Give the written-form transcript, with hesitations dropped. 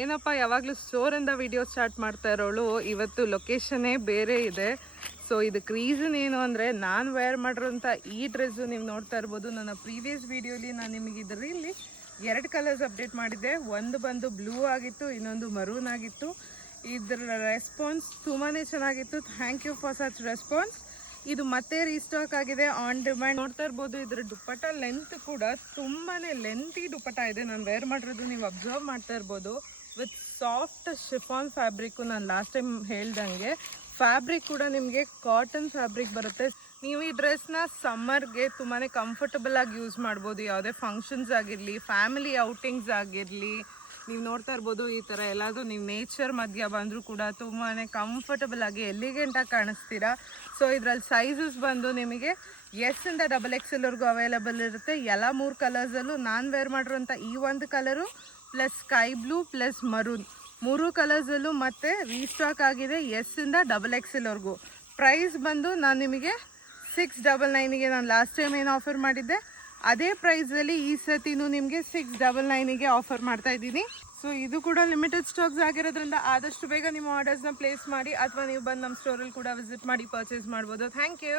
ಏನಪ್ಪ ಯಾವಾಗಲೂ ಸ್ಟೋರಿಂದ video start ಮಾಡ್ತಾ ಇರೋಳು, ಇವತ್ತು ಲೊಕೇಶನ್ನೇ ಬೇರೆ ಇದೆ. ಸೊ ಇದಕ್ಕೆ ರೀಸನ್ ಏನು ಅಂದರೆ, ನಾನು ವೇರ್ ಮಾಡಿರೋಂಥ ಈ ಡ್ರೆಸ್ಸು ನೀವು ನೋಡ್ತಾ ಇರ್ಬೋದು. ನನ್ನ ಪ್ರೀವಿಯಸ್ ವಿಡಿಯೋಲಿ ನಾನು ನಿಮಗೆ ಇದರಲ್ಲಿ 2 ಕಲರ್ಸ್ ಅಪ್ಡೇಟ್ ಮಾಡಿದ್ದೆ. ಒಂದು ಬಂದು ಬ್ಲೂ ಆಗಿತ್ತು, ಇನ್ನೊಂದು ಮರೂನ್ ಆಗಿತ್ತು. ಇದರ ರೆಸ್ಪಾನ್ಸ್ ತುಂಬಾ ಚೆನ್ನಾಗಿತ್ತು. Thank you for such response. ಇದು ಮತ್ತೆ ರೀಸ್ಟಾಕ್ ಆಗಿದೆ ಆನ್ ಡಿಮ್ಯಾಂಡ್. ನೋಡ್ತಾ ಇರ್ಬೋದು, ಇದರ ದುಪ್ಪಟ್ಟ ಲೆಂತ್ ಕೂಡ ತುಂಬಾ ಲೆಂತಿ ದುಪ್ಪಟ್ಟ ಇದೆ. ನಾನು ವೇರ್ ಮಾಡಿರೋದು ನೀವು ಅಬ್ಸರ್ವ್ ಮಾಡ್ತಾ ಇರ್ಬೋದು. With soft chiffon fabric. ನಾನು ಲಾಸ್ಟ್ ಟೈಮ್ ಹೇಳ್ದಂಗೆ ಫ್ಯಾಬ್ರಿಕ್ ಕೂಡ ನಿಮಗೆ ಕಾಟನ್ ಫ್ಯಾಬ್ರಿಕ್ ಬರುತ್ತೆ. ನೀವು ಈ ಡ್ರೆಸ್ನ ಸಮ್ಮರ್ಗೆ ತುಂಬಾ ಕಂಫರ್ಟಬಲ್ ಆಗಿ ಯೂಸ್ ಮಾಡ್ಬೋದು. ಯಾವುದೇ ಫಂಕ್ಷನ್ಸ್ ಆಗಿರಲಿ, ಫ್ಯಾಮಿಲಿ ಔಟಿಂಗ್ಸ್ ಆಗಿರಲಿ, ನೀವು ನೋಡ್ತಾ ಇರ್ಬೋದು ಈ ಥರ ಎಲ್ಲಾದರೂ ನೀವು ನೇಚರ್ ಮಧ್ಯ ಬಂದರೂ ಕೂಡ ತುಂಬಾ ಕಂಫರ್ಟಬಲ್ ಆಗಿ ಎಲಿಗೆಂಟಾಗಿ ಕಾಣಿಸ್ತೀರಾ. ಸೊ ಇದರಲ್ಲಿ ಸೈಜಸ್ ಬಂದು ನಿಮಗೆ ಎಸ್ ಇಂದ XXL ಅವೈಲೇಬಲ್ ಇರುತ್ತೆ. ಎಲ್ಲ 3 ಕಲರ್ಸಲ್ಲೂ ನಾನು ವೇರ್ ಮಾಡಿರೋಂಥ ಈ ಒಂದು colour plus sky blue plus maroon 3 ಕಲರ್ಸಲ್ಲೂ ಮತ್ತೆ ರೀಸ್ಟಾಕ್ ಆಗಿದೆ ಎಸ್ ಇಂದ XXL. ಪ್ರೈಸ್ ಬಂದು ನಾನು ನಿಮಗೆ 699ಗೆ ನಾನು ಲಾಸ್ಟ್ ಟೈಮ್ ಏನು ಆಫರ್ ಮಾಡಿದ್ದೆ ಅದೇ ಪ್ರೈಸಲ್ಲಿ ಈ ಸತಿನೂ ನಿಮಗೆ 699ಗೆ ಆಫರ್ ಮಾಡ್ತಾ ಇದ್ದೀನಿ. ಸೊ ಇದು ಕೂಡ ಲಿಮಿಟೆಡ್ ಸ್ಟಾಕ್ಸ್ ಆಗಿರೋದ್ರಿಂದ ಆದಷ್ಟು ಬೇಗ ನಿಮ್ಮ ಆರ್ಡರ್ಸ್ನ ಪ್ಲೇಸ್ ಮಾಡಿ, ಅಥವಾ ನೀವು ಬಂದು ನಮ್ಮ ಸ್ಟೋರಲ್ಲಿ ಕೂಡ ವಿಸಿಟ್ ಮಾಡಿ ಪರ್ಚೇಸ್ ಮಾಡ್ಬೋದು. Thank you.